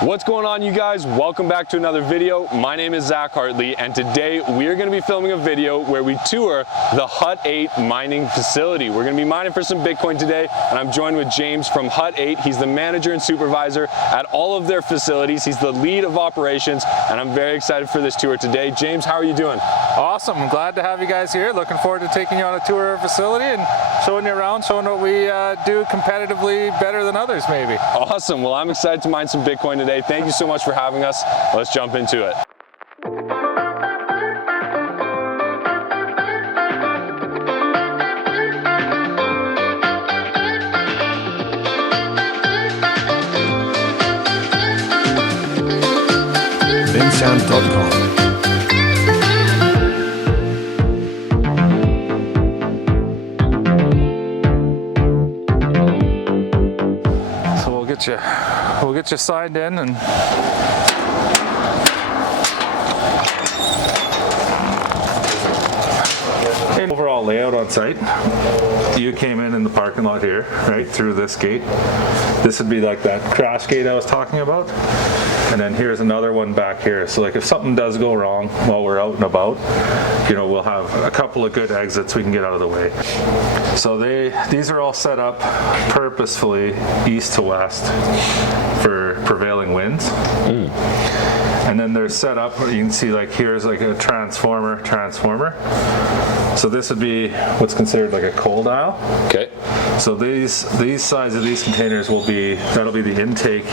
What's going on, you guys? Welcome back to another video. My name is Hut8, and today we are going to be filming a video where we tour the Hut8 Mining facility. We're going to be mining for some Bitcoin today, and I'm joined with James from Hut8. He's the manager and supervisor at all of their facilities. He's the lead of operations, and I'm very excited for this tour today. James, how are you doing? Awesome. I'm glad to have you guys here. Looking forward to taking you on a tour of our facility and showing you around, showing what we do competitively better than others, maybe. Awesome. Well, I'm excited to mine some Bitcoin today. Thank you so much for having us. Let's jump into it. Bensound.com. We'll get you signed in and overall layout on site. You came in the parking lot here, right through this gate. This would be like that crash gate I was talking about. And then here's another one back here. So like if something does go wrong while we're out and about, you know, we'll have a couple of good exits we can get out of the way. So these are all set up purposefully east to west for prevailing winds. And then they're set up, you can see like here's like a transformer. So this would be what's considered like a cold aisle. Okay. So these sides of these containers that'll be the intake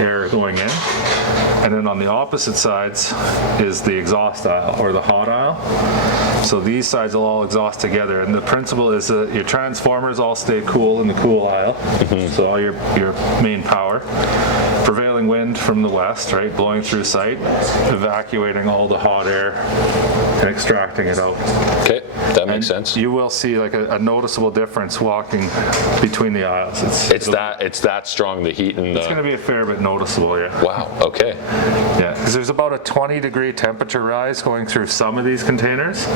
air going in. And then on the opposite sides is the exhaust aisle or the hot aisle. So these sides will all exhaust together, and the principle is that your transformers all stay cool in the cool aisle. So all your main power. Prevailing wind from the west, right, blowing through site, evacuating all the hot air and extracting it out. Okay, that makes sense. You will see like a noticeable difference walking between the aisles. It's that strong, the heat and it's going to be a fair bit noticeable, yeah. Wow, okay. Yeah, because there's about a 20-degree temperature rise going through some of these containers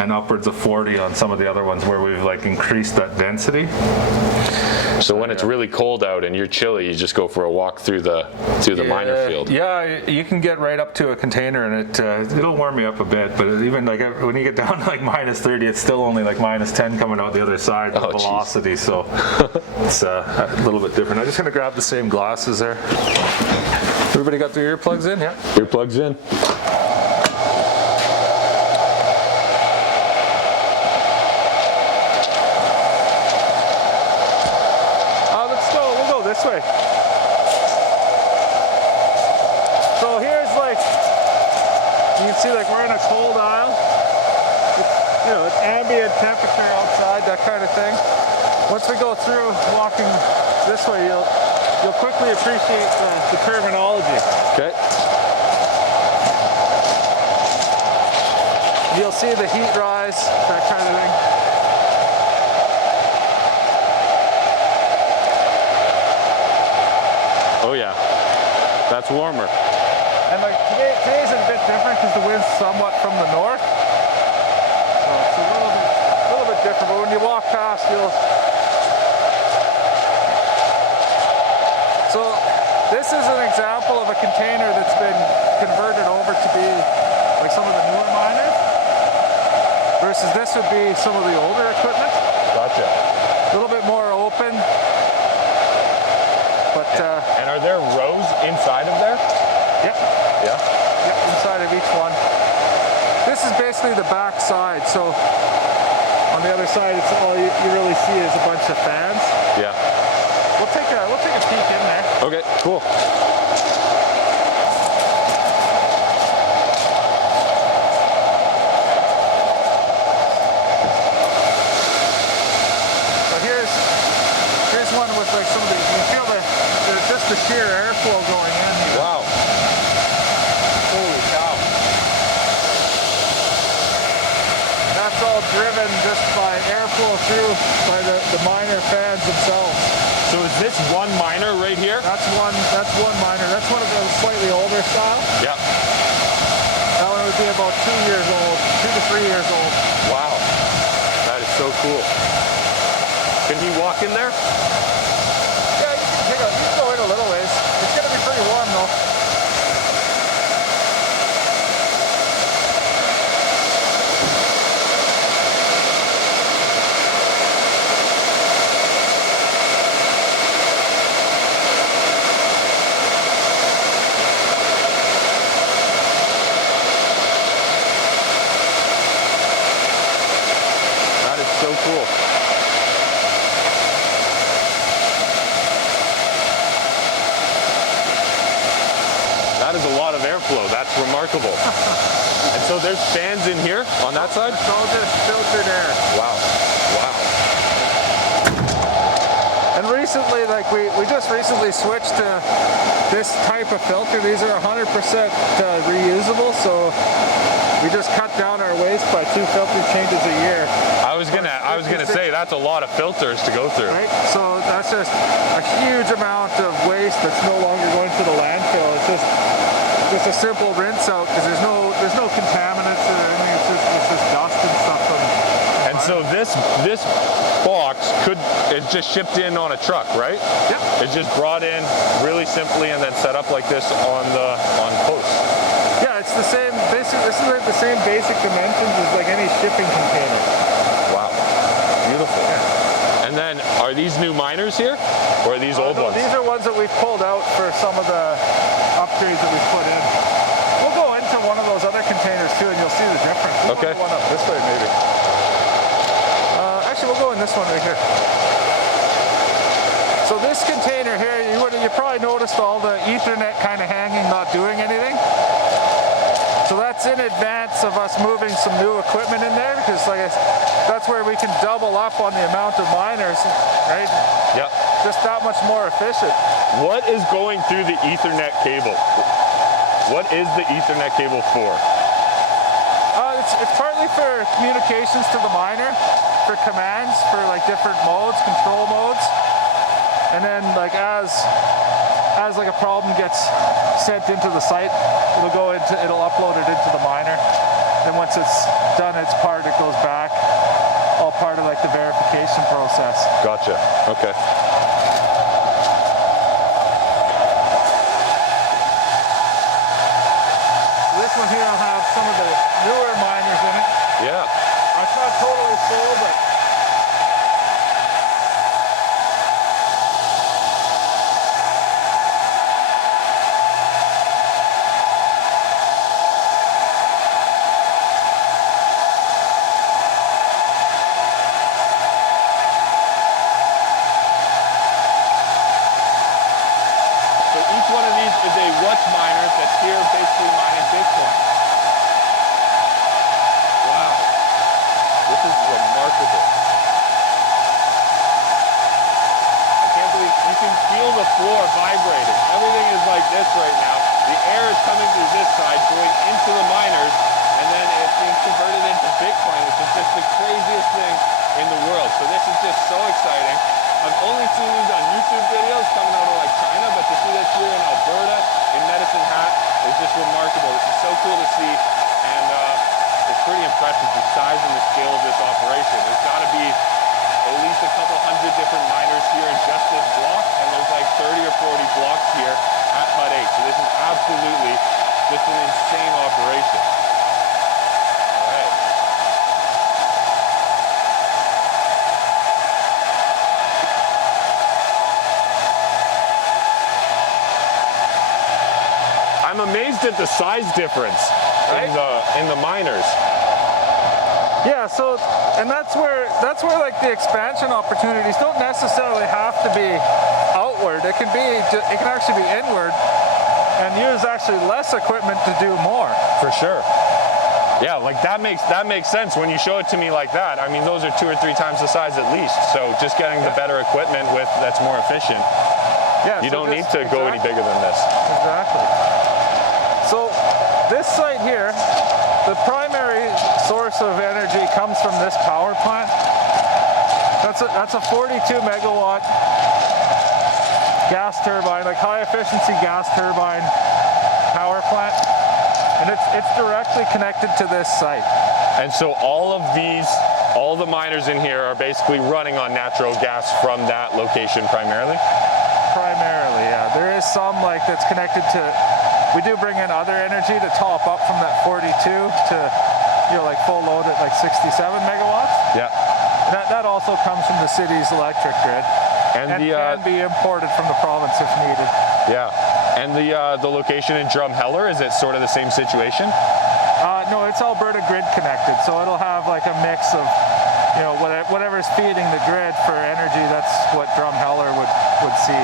and upwards of 40 on some of the other ones where we've like increased that density. So when it's really cold out and you're chilly, you just go for a walk through the miner field. Yeah, you can get right up to a container and it'll warm you up a bit, but even like when you get down to like -30, it's still only like -10 coming out the other side with velocity. Geez. So it's a little bit different. I'm just gonna grab the same glasses there. Everybody got their earplugs in? Yeah. Earplugs in. This way. So here's like, you can see like we're in a cold aisle. You know, it's ambient temperature outside, that kind of thing. Once we go through walking this way, you'll quickly appreciate the terminology. Okay. You'll see the heat rise, that kind of thing. Oh yeah, that's warmer. And like today's a bit different because the wind's somewhat from the north. So it's a little bit different, but when you walk past So this is an example of a container that's been converted over to be like some of the newer miners versus this would be some of the older equipment. Gotcha. A little bit more open. But, and are there rows inside of there? Yep. Yeah? Yep, inside of each one. This is basically the back side, so on the other side, it's all you really see is a bunch of fans. Yeah. We'll take a peek in there. Okay, cool. So here's one with like some of the, you can feel just the sheer airflow going in here. Wow. Holy cow. That's all driven just by airflow through by the miner fans themselves. So is this one miner right here? That's one miner. That's one of the slightly older style. Yeah. That one would be about 2 years old, 2 to 3 years old. Wow. That is so cool. Can he walk in there? Yeah, you can go in a little ways. It's going to be pretty airflow. That's remarkable. And so there's fans in here on that side? It's all just filtered air. Wow. Wow. And recently, like we just recently switched to this type of filter. These are 100% reusable, so we just cut down our waste by 2 filter changes a year. I was gonna say that's a lot of filters to go through. Right? So that's just a huge amount of waste that's no longer going to the landfill. It's just a simple rinse out because there's no contaminants or anything. It's just dust and stuff from. And so this box it's just shipped in on a truck, right? Yep. It's just brought in really simply and then set up like this on posts. Yeah, it's the same. Basically, this is like the same basic dimensions as like any shipping container. Wow, beautiful. Yeah. And then, are these new miners here, or are these old No, ones? these are ones that we've pulled out for some of the upgrades that we've put in. We'll go into one of those other containers too, and you'll see the difference. We'll Okay. go one up this way, maybe. Actually, we'll go in this one right here. So this container here, you probably noticed all the Ethernet kind of hanging, not doing anything. So that's in advance of us moving some new equipment in there, because that's where we can double up on the amount of miners, right? Yeah. Just that much more efficient. What is going through the Ethernet cable? What is the Ethernet cable for? It's partly for communications to the miner, for commands, for like different modes, control modes. And then like as like a problem gets sent into the site, it'll upload it into the miner. And once it's done its part, it goes back, all part of like the verification process. Gotcha. Okay. This one here will have some of the newer miners in it. Yeah. It's not totally full, but is a What's miner that's here basically mining Bitcoin. Wow. This is remarkable. I can't believe you can feel the floor vibrating. Everything is like this right now. The air is coming through this side, going into the miners, and then it's being converted into Bitcoin, which is just the craziest thing in the world. So this is just so exciting. I've only seen these on YouTube videos coming out of like China, but to see this here in Alberta, in Medicine Hat, is just remarkable. This is so cool to see, and it's pretty impressive, the size and the scale of this operation. There's got to be at least a couple hundred different miners here in just this block, and there's like 30 or 40 blocks here at Hut8. So this is absolutely just an insane operation. All right. I'm amazed at the size difference in the miners. yeah, so and that's where like the expansion opportunities don't necessarily have to be outward. It can actually be inward and use actually less equipment to do more. For sure. Yeah, like that makes sense when you show it to me like that. I mean, those are 2 or 3 times the size at least. So just getting the better equipment that's more efficient. Yeah, You so don't need to go any bigger than this. Exactly. So this site here, the primary source of energy comes from this power plant. That's a 42 megawatt gas turbine, like high efficiency gas turbine power plant. And it's directly connected to this site. And so all the miners in here are basically running on natural gas from that location primarily? Primarily, yeah. There is some like that's connected to, we do bring in other energy to top up from that 42 to, like full load at like 67 megawatts. Yeah. That also comes from the city's electric grid and can be imported from the province if needed. Yeah. And the location in Drumheller, is it sort of the same situation? No, it's Alberta grid connected, so it'll have like a mix of, whatever's feeding the grid for energy. That's what Drumheller would see.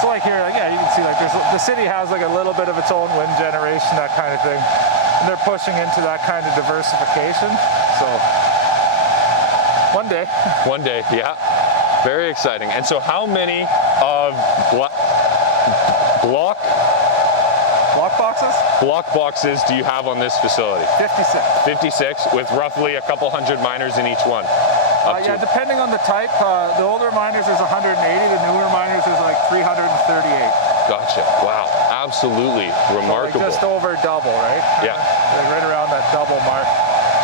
So like here, yeah, you can see like the city has like a little bit of its own wind generation, that kind of thing. And they're pushing into that kind of diversification. So one day. One day, yeah. Very exciting. And so how many of block boxes do you have on this facility? 56. 56 with roughly a couple hundred miners in each one. Yeah, depending on the type. The older miners is 180, the newer miners is like 338. Gotcha. Wow. Absolutely remarkable. So like just over double, right? Yeah. Right around that double mark.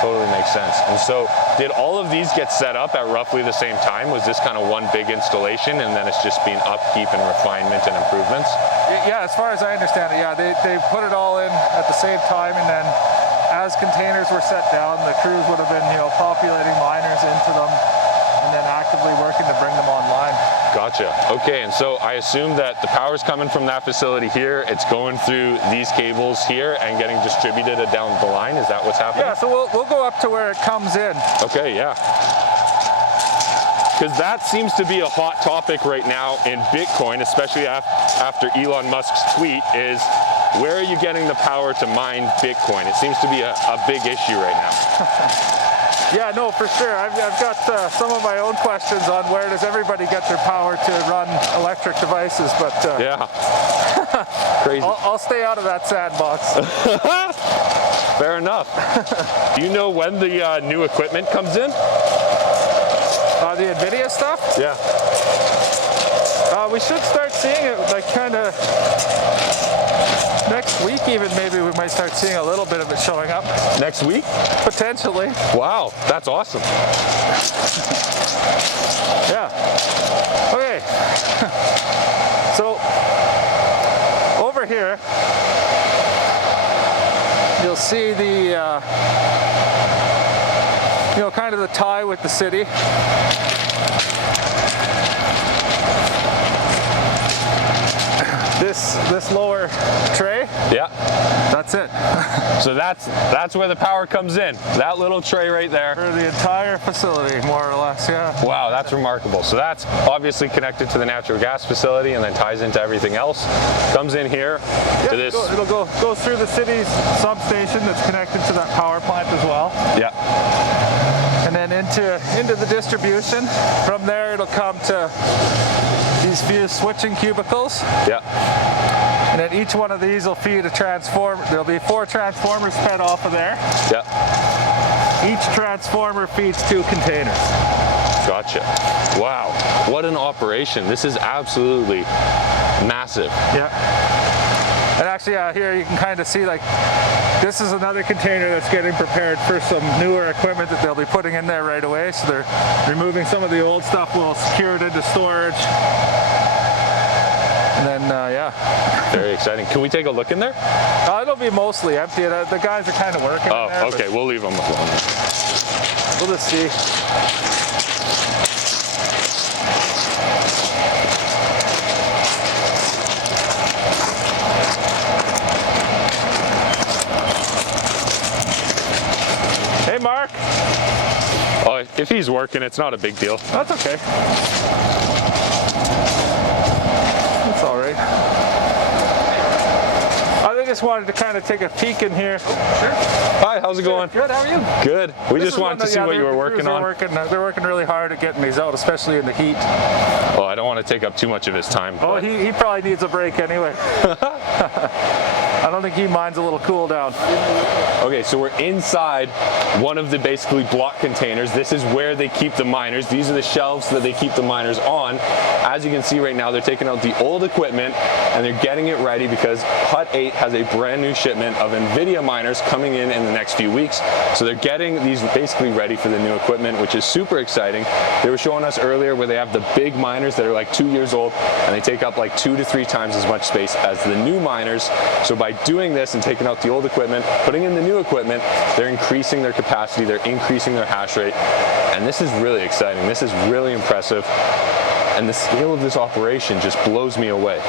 Totally makes sense. And so did all of these get set up at roughly the same time? Was this kind of one big installation and then it's just been upkeep and refinement and improvements? Yeah, as far as I understand it, yeah, they put it all in at the same time, and then as containers were set down, the crews would have been, populating miners into them and then actively working to bring them online. Gotcha. Okay, and so I assume that the power's coming from that facility here, it's going through these cables here and getting distributed down the line. Is that what's happening? Yeah, so we'll go up to where it comes in. Okay, yeah. Because that seems to be a hot topic right now in Bitcoin, especially after Elon Musk's tweet, is where are you getting the power to mine Bitcoin? It seems to be a big issue right now. Yeah, no, for sure. I've got some of my own questions on where does everybody get their power to run electric devices, but yeah, crazy. I'll stay out of that sandbox. Fair enough. Do you know when the new equipment comes in? The NVIDIA stuff? Yeah. We should start seeing it like kind of next week even, maybe we might start seeing a little bit of it showing up. Next week? Potentially. Wow, that's awesome. Yeah. Okay. So over here, you'll see the kind of the tie with the city. This lower tray. Yeah. That's it. So that's where the power comes in. That little tray right there. For the entire facility, more or less, yeah. Wow, that's remarkable. So that's obviously connected to the natural gas facility and then ties into everything else. Comes in here to this. It'll go through the city's substation that's connected to that power plant as well. Yeah. And then into the distribution. From there, it'll come to these few switching cubicles. Yeah. And then each one of these will feed a transformer. There'll be 4 transformers fed off of there. Yeah. Each transformer feeds 2 containers. Gotcha. Wow. What an operation. This is absolutely massive. Yeah. And actually, here you can kind of see, like, this is another container that's getting prepared for some newer equipment that they'll be putting in there right away. So they're removing some of the old stuff, we'll secure it into storage. And then, yeah. Very exciting. Can we take a look in there? It'll be mostly empty. The guys are kind of working in there. Oh, okay. We'll leave them alone. We'll just see. Hey, Mark. Oh, if he's working, it's not a big deal. That's okay. That's all right. I just wanted to kind of take a peek in here. Sure. Hi, how's it going? Good, how are you? Good. We just wanted to see what you were working on. They're working really hard at getting these out, especially in the heat. Well, I don't want to take up too much of his time. Oh, he probably needs a break anyway. I don't think he minds a little cool down. Okay, so we're inside one of the basically block containers. This is where they keep the miners. These are the shelves that they keep the miners on. As you can see right now, they're taking out the old equipment and they're getting it ready because Hut8 has a brand new shipment of NVIDIA miners coming in the next few weeks. So they're getting these basically ready for the new equipment, which is super exciting. They were showing us earlier where they have the big miners that are like 2 years old and they take up like 2 to 3 times as much space as the new miners. So by doing this and taking out the old equipment, putting in the new equipment, they're increasing their capacity, they're increasing their hash rate, and this is really exciting. This is really impressive, and the scale of this operation just blows me away.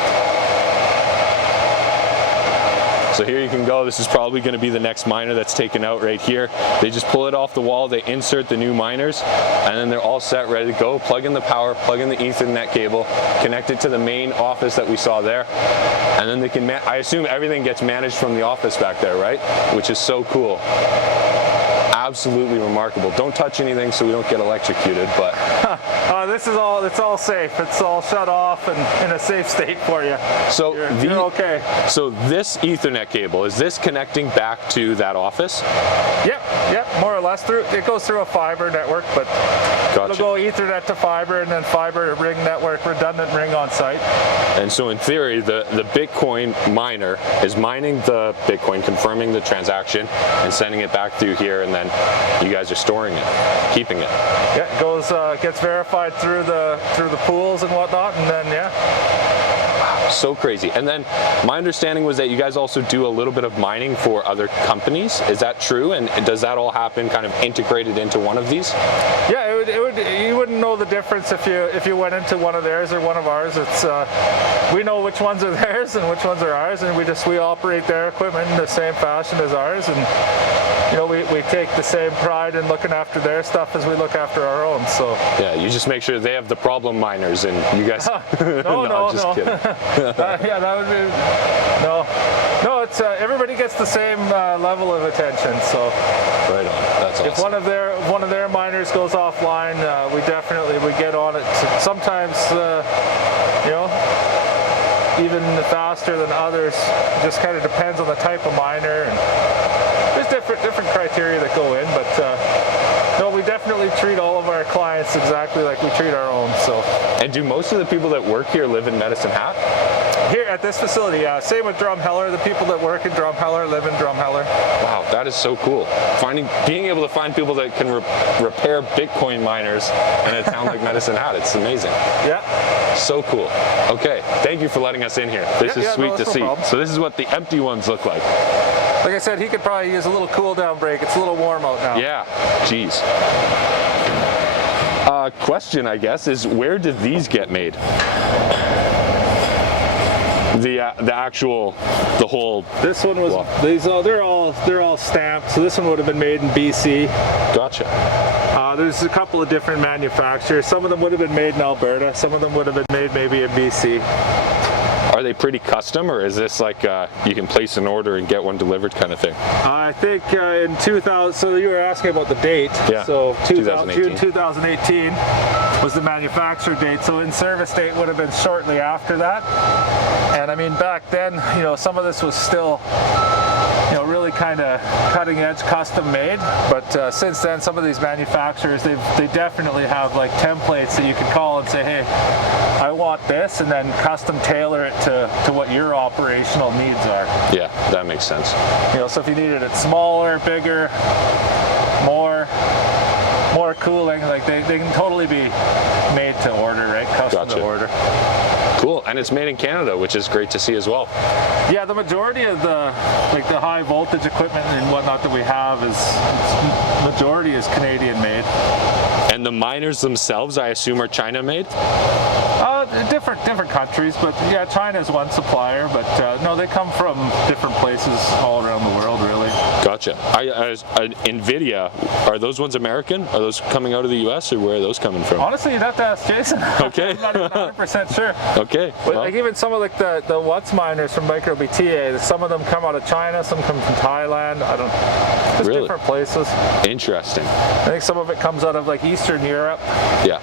So here you can go. This is probably going to be the next miner that's taken out right here. They just pull it off the wall, they insert the new miners, and then they're all set, ready to go. Plug in the power, plug in the Ethernet cable, connect it to the main office that we saw there, and then they can, I assume everything gets managed from the office back there, right? Which is so cool. Absolutely remarkable. Don't touch anything so we don't get electrocuted, but this is all, it's all safe. It's all shut off and in a safe state for you. So you're okay. So this Ethernet cable, is this connecting back to that office? Yep, more or less. It goes through a fiber network, but Gotcha. it'll go Ethernet to fiber and then fiber to ring network, redundant ring on site. And so in theory, the Bitcoin miner is mining the Bitcoin, confirming the transaction, and sending it back through here, and then you guys are storing it, keeping it. Yeah, it goes, gets verified through the pools and whatnot, and then So crazy. And then my understanding was that you guys also do a little bit of mining for other companies. Is that true? And does that all happen kind of integrated into one of these? Yeah, you wouldn't know the difference if you went into one of theirs or one of ours. It's we know which ones are theirs and which ones are ours, and we operate their equipment in the same fashion as ours, and you know, we take the same pride in looking after their stuff as we look after our own. So yeah, you just make sure they have the problem miners, and you guys. No, just kidding. Yeah, that would be no. It's everybody gets the same level of attention. So right on. That's awesome. If one of their miners goes offline, we get on it. Sometimes you know, even faster than others. Just kind of depends on the type of miner, and there's different criteria that go in, but no, we definitely treat all of our clients exactly like we treat our own. So. And do most of the people that work here live in Medicine Hat? Here at this facility, yeah. Same with Drumheller. The people that work in Drumheller live in Drumheller. Wow, that is so cool. Being able to find people that can repair Bitcoin miners in a town like Medicine Hat, it's amazing. Yeah. So cool. Okay, thank you for letting us in here. This is sweet to see. Problem. So this is what the empty ones look like. Like I said, he could probably use a little cool down break. It's a little warm out now. Yeah, geez. Question, I guess, is where did these get made? The whole. This one was. Well, they're all stamped. So this one would have been made in BC. Gotcha. There's a couple of different manufacturers. Some of them would have been made in Alberta. Some of them would have been made maybe in BC. Are they pretty custom, or is this like you can place an order and get one delivered kind of thing? I think in 2000, so you were asking about the date. Yeah. So 2018. June 2018 was the manufacturer date. So in-service date would have been shortly after that. And I mean, back then, you know, some of this was still, you know, really kind of cutting edge, custom made. But since then, some of these manufacturers, they definitely have like templates that you can call and say, hey, I want this, and then custom tailor it to what your operational needs are. Yeah, that makes sense. You know, so if you needed it smaller, bigger, more cooling, like they can totally be made to order, right? Custom Gotcha. to order. Cool, and it's made in Canada, which is great to see as well. Yeah, the majority of the high voltage equipment and whatnot that we have majority is Canadian made. And the miners themselves, I assume, are China made? Different countries, but yeah, China is one supplier, but no, they come from different places all around the world, really. Gotcha. NVIDIA, are those ones American? Are those coming out of the US, or where are those coming from? Honestly, you'd have to ask Jason. Okay. I'm not even 100% sure. Okay. But Well, like even some of like the Hut8 miners from MicroBTA, some of them come out of China, some come from Thailand. Just Really? different places. interesting. I think some of it comes out of like Eastern Europe. Yeah.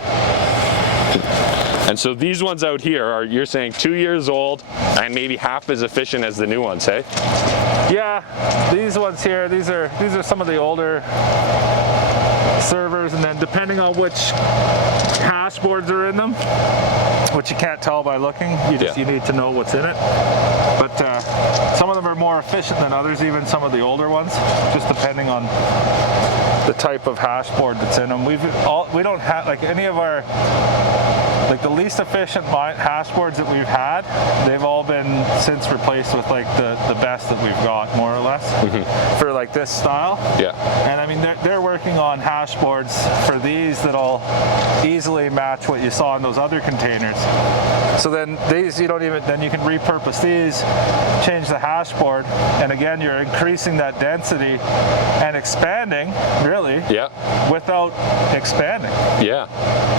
And so these ones out here are, you're saying, 2 years old and maybe half as efficient as the new ones, hey? Yeah, these ones here, these are some of the older servers, and then depending on which hash boards are in them, which you can't tell by looking, you need to know what's in it. But some of them are more efficient than others, even some of the older ones, just depending on the type of hash board that's in them. We don't have like any of our like the least efficient hash boards that we've had, they've all been since replaced with like the best that we've got, more or less, for like this style. Yeah. And I mean, they're working on hash boards for these that'll easily match what you saw in those other containers. So then these, you don't even, then you can repurpose these, change the hash board, and again, you're increasing that density and expanding, really, without expanding. Yeah.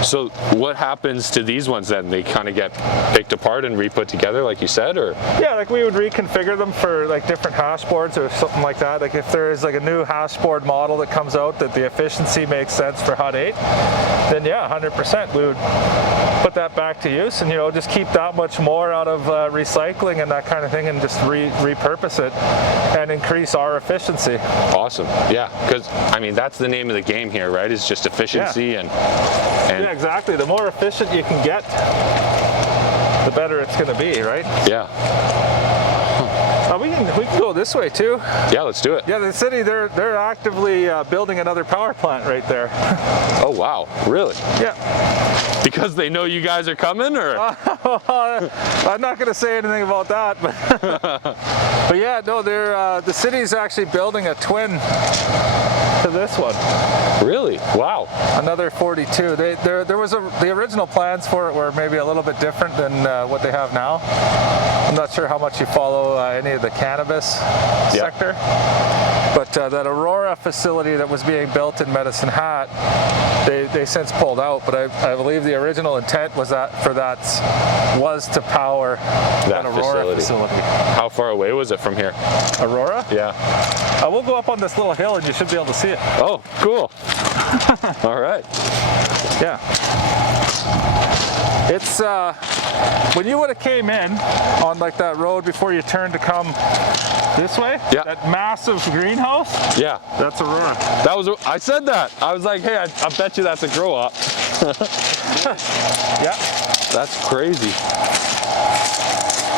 So what happens to these ones then? They kind of get picked apart and re-put together, like you said, or? Yeah, like we would reconfigure them for like different hash boards or something like that. Like if there is like a new hash board model that comes out that the efficiency makes sense for Hut8, then yeah, 100%, we would put that back to use and, you know, just keep that much more out of recycling and that kind of thing, and just repurpose it and increase our efficiency. Awesome. Yeah, because I mean that's the name of the game here, right? It's just efficiency and yeah, exactly. The more efficient you can get, the better it's going to be, right? Yeah. We can go this way too. Yeah, let's do it. Yeah, the city, they're actively building another power plant right there. Oh wow, really? Yeah. Because they know you guys are coming, or? I'm not going to say anything about that, but yeah, no, the city's actually building a twin to this one. Really? Wow. Another 42. There was the original plans for it were maybe a little bit different than what they have now. I'm not sure how much you follow any of the cannabis sector, but that Aurora facility that was being built in Medicine Hat, they since pulled out. But I believe the original intent was was to power that Aurora facility. How far away was it from here? Aurora? Yeah. We'll go up on this little hill and you should be able to see it. Oh, cool. All right. Yeah. It's when you would have came in on like that road before you turned to come this way, that massive greenhouse, that's Aurora. That was, I said that. I was like, hey, I bet you that's a grow up. Yeah. That's crazy.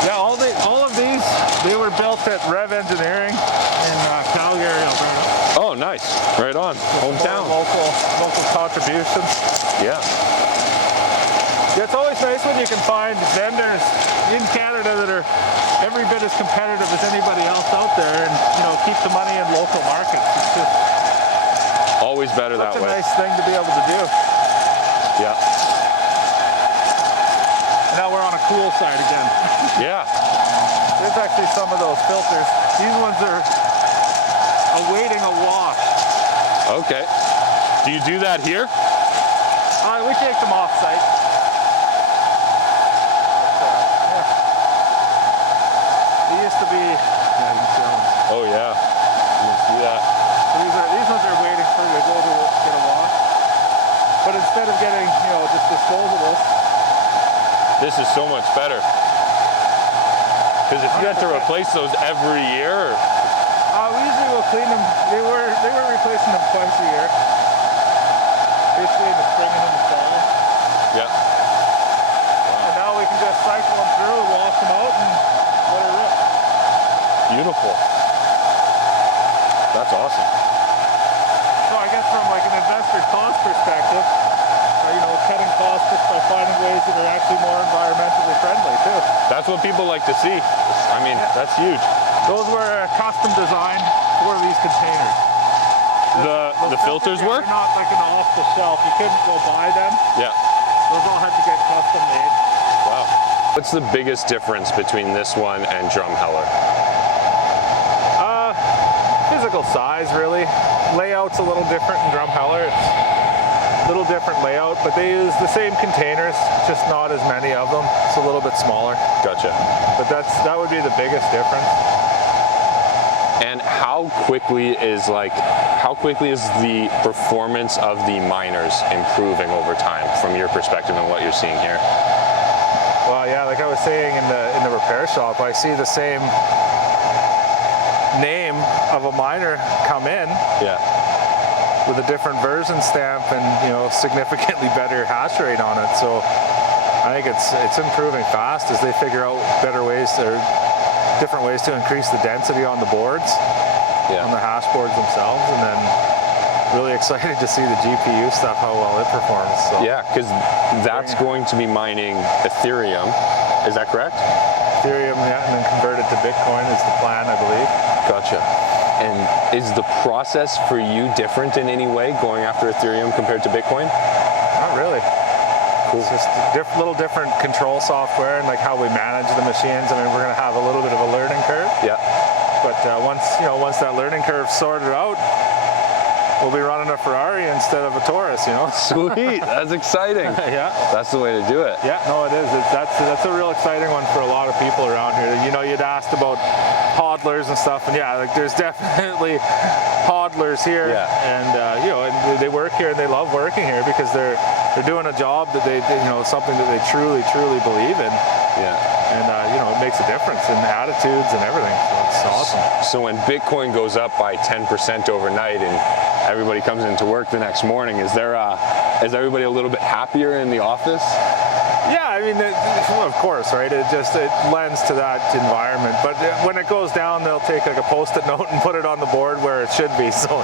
Yeah, all of these, they were built at Rev Engineering in Calgary, Alberta. Oh, nice. Right on. Hometown. Local contributions. Yeah. Yeah, it's always nice when you can find vendors in Canada that are every bit as competitive as anybody else out there, and you know, keep the money in local markets. It's just always better that way. It's a nice thing to be able to do. Yeah. Now we're on a cool side again. Yeah. There's actually some of those filters. These ones are awaiting a wash. Okay. Do you do that here? We take them off site. They used to be. Yeah, you can see them. Oh yeah. You can see that. So these ones are waiting for you to go to get a wash. But instead of getting, you know, just disposables, this is so much better. Because if you had to replace those every year, we usually will clean them. They were replacing them twice a year. Basically in the spring and in the fall. Yeah. Wow. And now we can just cycle them through, wash them out, and let her rip. Beautiful. That's awesome. So I guess from like an investor cost perspective, you know, cutting costs just by finding ways that are actually more environmentally friendly too. That's what people like to see. I mean, that's huge. Those were custom designed for these containers. The filters work? They're not like an off the shelf. You couldn't go buy them. Yeah. Those all had to get custom made. Wow. What's the biggest difference between this one and Drumheller? Physical size, really. Layout's a little different in Drumheller. It's a little different layout, but they use the same containers, just not as many of them. It's a little bit smaller. Gotcha. But that would be the biggest difference. And how quickly is the performance of the miners improving over time from your perspective and what you're seeing here? Well, yeah, like I was saying in the repair shop, I see the same name of a miner come in with a different version stamp and, you know, significantly better hash rate on it. So I think it's improving fast as they figure out better ways or different ways to increase the density on the boards, on the hash boards themselves, and then really excited to see the GPU stuff, how well it performs. So. Yeah, because that's going to be mining Ethereum. Is that correct? Ethereum, yeah, and then convert it to Bitcoin is the plan, I believe. Gotcha. And is the process for you different in any way going after Ethereum compared to Bitcoin? Not really. Cool. It's just little different control software and like how we manage the machines. I mean, we're going to have a little bit of a learning curve. Yeah. But once that learning curve's sorted out, we'll be running a Ferrari instead of a Taurus, Sweet, that's exciting. Yeah. That's the way to do it. Yeah, no, it is. That's a real exciting one for a lot of people around here. You'd asked about hodlers and stuff, and yeah, like there's definitely hodlers here. Yeah. And they work here and they love working here because they're doing a job that they something that they truly believe in. Yeah. And it makes a difference in attitudes and everything. So it's awesome. So when Bitcoin goes up by 10% overnight and everybody comes into work the next morning, is everybody a little bit happier in the office? Yeah, I mean, of course, right? It lends to that environment. But when it goes down, they'll take like a Post-it note and put it on the board where it should be. So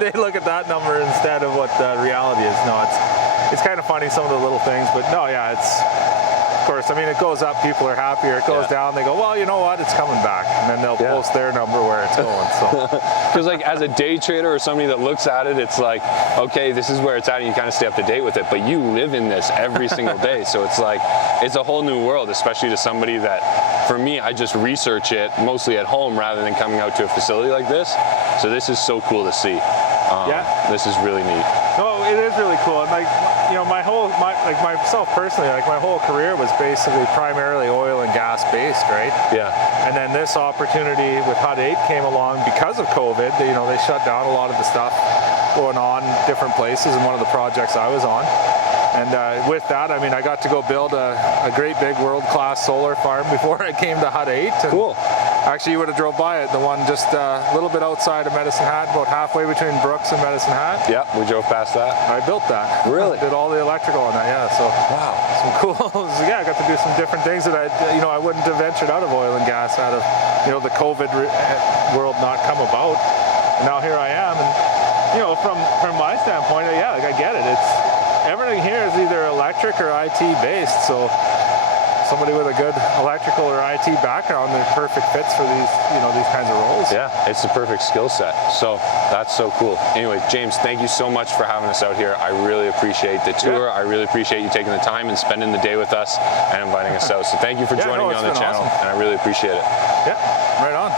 they look at that number instead of what the reality is. No, it's kind of funny, some of the little things. But no, yeah, of course, I mean, it goes up, people are happier. It goes down, they go, well, you know what? It's coming back. And then they'll post their number where it's going. So. Because like as a day trader or somebody that looks at it, it's like, okay, this is where it's at, and you kind of stay up to date with it. But you live in this every single day, so it's like it's a whole new world, especially to somebody that, for me, I just research it mostly at home rather than coming out to a facility like this. So this is so cool to see. This is really neat. No, it is really cool. And myself personally, like my whole career was basically primarily oil and gas based, right? Yeah. And then this opportunity with Hut8 came along because of COVID. They shut down a lot of the stuff going on different places in one of the projects I was on. And with that, I mean, I got to go build a great big world-class solar farm before I came to Hut8. Cool. Actually, you would have drove by it, the one just a little bit outside of Medicine Hat, about halfway between Brooks and Medicine Hat. Yeah, we drove past that. I built that. Really? Did all the electrical on that, yeah. So wow, some cool. Yeah, I got to do some different things that I wouldn't have ventured out of oil and gas out of the COVID world not come about. And now here I am, and from my standpoint, yeah, like I get it. It's everything here is either electric or IT based. So somebody with a good electrical or IT background, they're perfect fits for these kinds of roles. Yeah, it's the perfect skill set. So that's so cool. Anyway, James, thank you so much for having us out here. I really appreciate the tour. Yeah. I really appreciate you taking the time and spending the day with us and inviting us out. So thank you for joining me on the channel, awesome. And I really appreciate it. Yeah, right on.